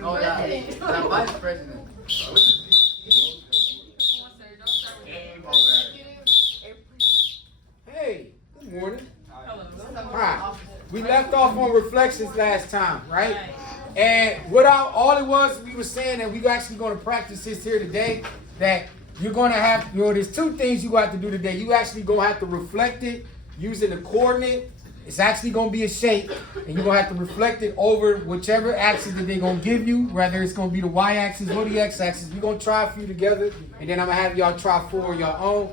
No, that vice president. Hey, good morning. Hi. We left off on reflections last time, right? And all it was, we were saying that we actually going to practice this here today. That you're going to have, there's two things you have to do today. You actually going to have to reflect it using the coordinate. It's actually going to be a shape, and you're going to have to reflect it over whichever axis that they're going to give you, whether it's going to be the y-axis or the x-axis. We're going to try a few together, and then I'm going to have y'all try 4 on your own.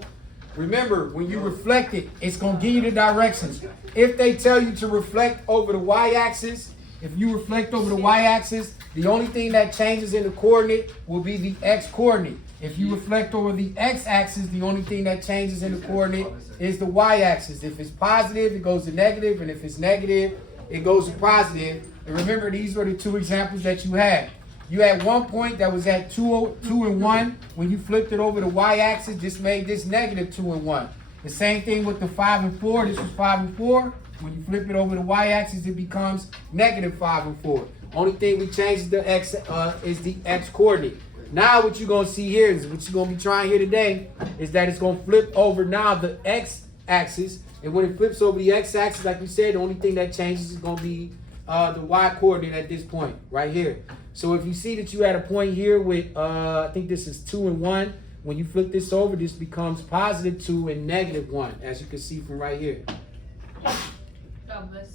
Remember, when you reflect it, it's going to give you the directions. If they tell you to reflect over the y-axis, if you reflect over the y-axis, the only thing that changes in the coordinate will be the x-coordinate. If you reflect over the x-axis, the only thing that changes in the coordinate is the y-axis. If it's positive, it goes to negative, and if it's negative, it goes to positive. And remember, these were the two examples that you had. You had one point that was at 2 and 1. When you flipped it over the y-axis, just made this negative 2 and 1. The same thing with the 5 and 4. This was 5 and 4. When you flip it over the y-axis, it becomes negative 5 and 4. Only thing we changed is the x is the x-coordinate. Now what you're going to see here is what you're going to be trying here today is that it's going to flip over now the x-axis. And when it flips over the x-axis, like we said, the only thing that changes is going to be the y-coordinate at this point right here. So if you see that you had a point here with, I think this is 2 and 1. When you flip this over, this becomes positive 2 and negative 1, as you can see from right here.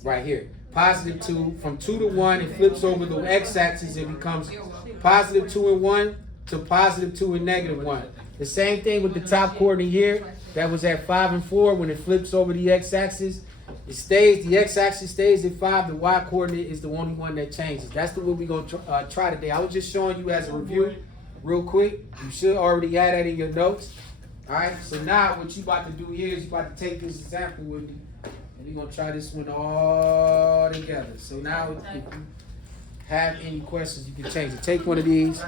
Right here. Positive 2, from 2 to 1, it flips over the x-axis, it becomes positive 2 and 1 to positive 2 and negative 1. The same thing with the top coordinate here, that was at 5 and 4. When it flips over the x-axis, it stays, the x-axis stays at 5, the y-coordinate is the only one that changes. That's the one we're going to try today. I was just showing you as a review, real quick. You should already have that in your notes. All right, so now what you about to do here is you about to take this example with me. And we're going to try this one all together. So now, if you have any questions, you can change it. Take one of these.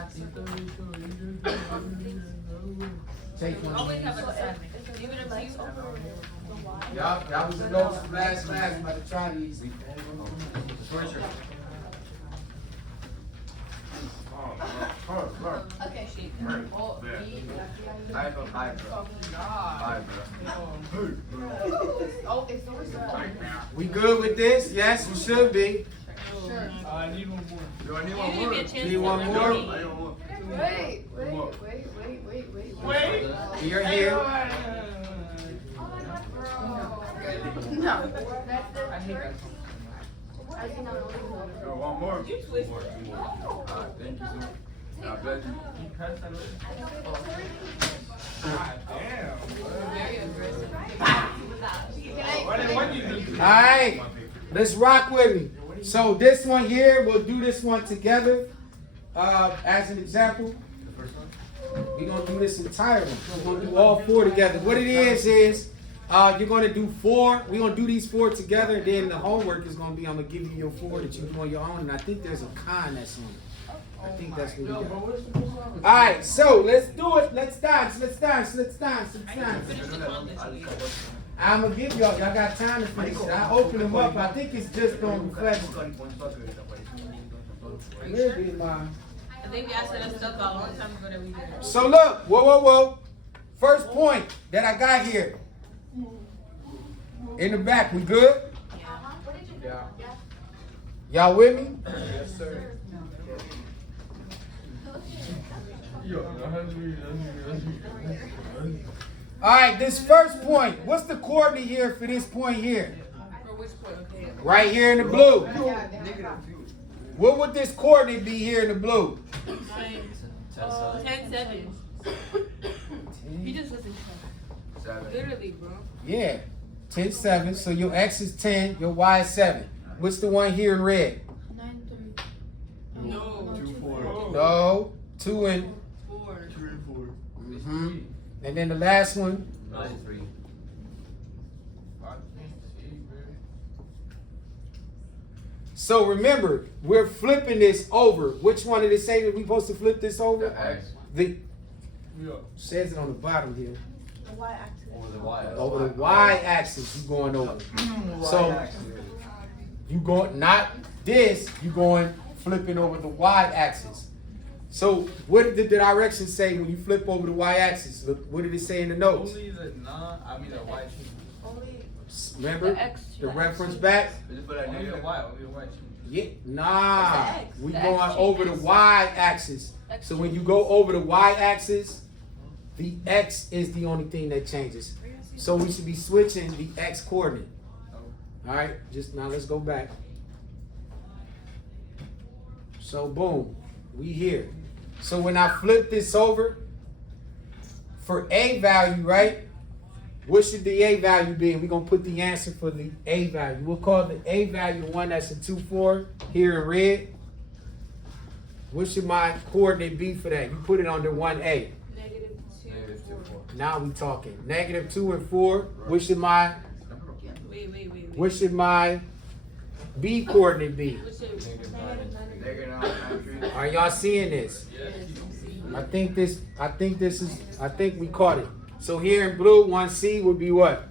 Take one of these. Y'all, that was the notes from last class. I'm about to try these. Okay. We good with this? Yes, we should be. Sure. I need one more. Do I need one more? Need one more? Wait. You're here. No. One more. Thank you so much. God bless you. All right, let's rock with me. So this one here, we'll do this one together as an example. We're going to do this entire one. We're going to do all 4 together. What it is you're going to do 4. We're going to do these 4 together. And then the homework is going to be, I'm going to give you your 4 that you do on your own. And I think there's a con that's on it. I think that's what we got. All right, so let's do it. Let's dance. I'm going to give y'all got time to finish it. I open them up. I think it's just on reflection. Where be mine? I think I said stuff a long time ago that we did. So look, whoa. First point that I got here. In the back, we good? Yeah. Y'all with me? Yes, sir. All right, this first point. What's the coordinate here for this point here? For which point? Okay. Right here in the blue. What would this coordinate be here in the blue? 10, 7. He just wasn't 7. Literally, bro. Yeah, 10, 7. So your x is 10, your y is 7. What's the one here in red? 9, 3. No. 2, 4. No, 2 and 4. 3 and 4. and then the last one. 3. So remember, we're flipping this over. Which one did it say that we're supposed to flip this over? The X. The says it on the bottom here. The y-axis. Over the Y. Over the y-axis, you going over. So you going not this, you going flipping over the y-axis. So what did the directions say when you flip over the y-axis? Look, what did it say in the notes? Only the y changes. Remember the reference back? Only the y changes. Yeah, nah. X. We The going X over the changes. y-axis. X So when you go over the y-axis, the x is the only thing that changes. So we should be switching the x coordinate. All right, just now let's go back. So boom, we here. So when I flip this over, for a value, right? What should the a value be? We're gonna put the answer for the a value. We'll call the a value one that's a 2, 4 here in red. What should my coordinate be for that? You put it under 1a. -2. Now we talking. -2 and 4. What should my Wait. what should my b coordinate be? Are y'all seeing this? I think we caught it. So here in blue, 1c would be what?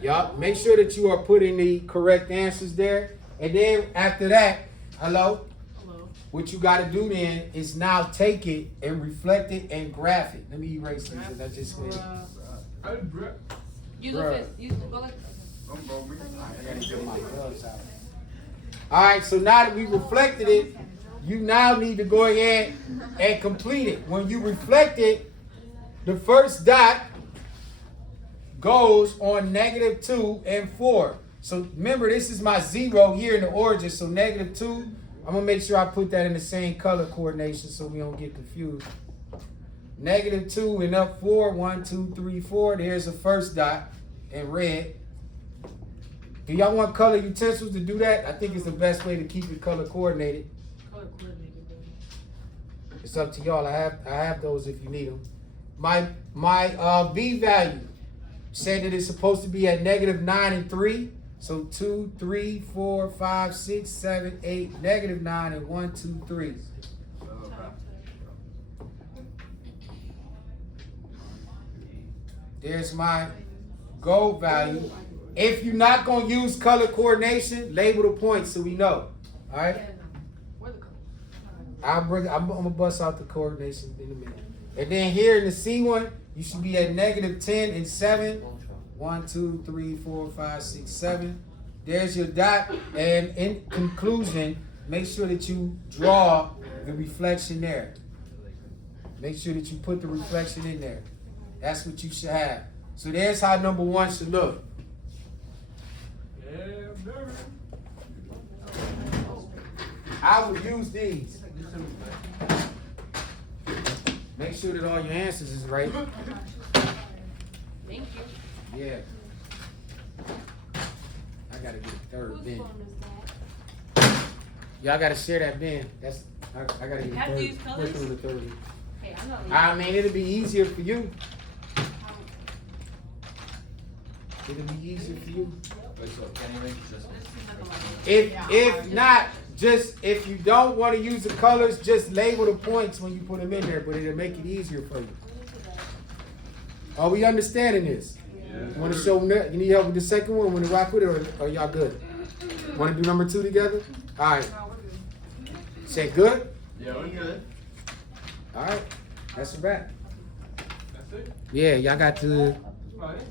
Yup. Make sure that you are putting the correct answers there. And then after that, hello? What you got to do then is now take it and reflect it and graph it. Let me erase these because I just went. Use the fist. Use the bullet. I gotta get my gloves out. All right, so now that we reflected it, you now need to go ahead and complete it. When you reflect it, the first dot goes on -2 and 4. So remember, this is my 0 here in the origin. So -2, I'm gonna make sure I put that in the same color coordination so we don't get confused. -2 and up 4, 1, 2, 3, 4. There's the first dot in red. Do y'all want color utensils to do that? I think it's the best way to keep it color coordinated. Color coordinated, baby. It's up to y'all. I have those if you need them. My b value said that it's supposed to be at -9 and 3. So 2, 3, 4, 5, 6, 7, 8, -9 and 1, 2, 3. There's my goal value. If you're not gonna use color coordination, label the points so we know. All right. I'm gonna bust out the coordination in a minute. And then here in the C one, you should be at -10 and 7. 1, 2, 3, 4, 5, 6, 7. There's your dot. And in conclusion, make sure that you draw the reflection there. Make sure that you put the reflection in there. That's what you should have. So there's how number 1 should look. I would use these. Make sure that all your answers is right. Thank you. Yeah. I gotta get a third bin. Y'all gotta share that bin. I gotta get a Have third. to use colors? Working on the third. Hey, I'm not I mean, it'll be easier for you. It'll be easier for you. If not, just if you don't want to use the colors, just label the points when you put them in there, but it'll make it easier for you. Are we understanding this? You want to show you need help with the second one? Want to rock with it, or are y'all good? Want to do number 2 together? All right. Say good? Yeah, we're good. All right. That's a wrap. That's it? Yeah, y'all got to. That's about it.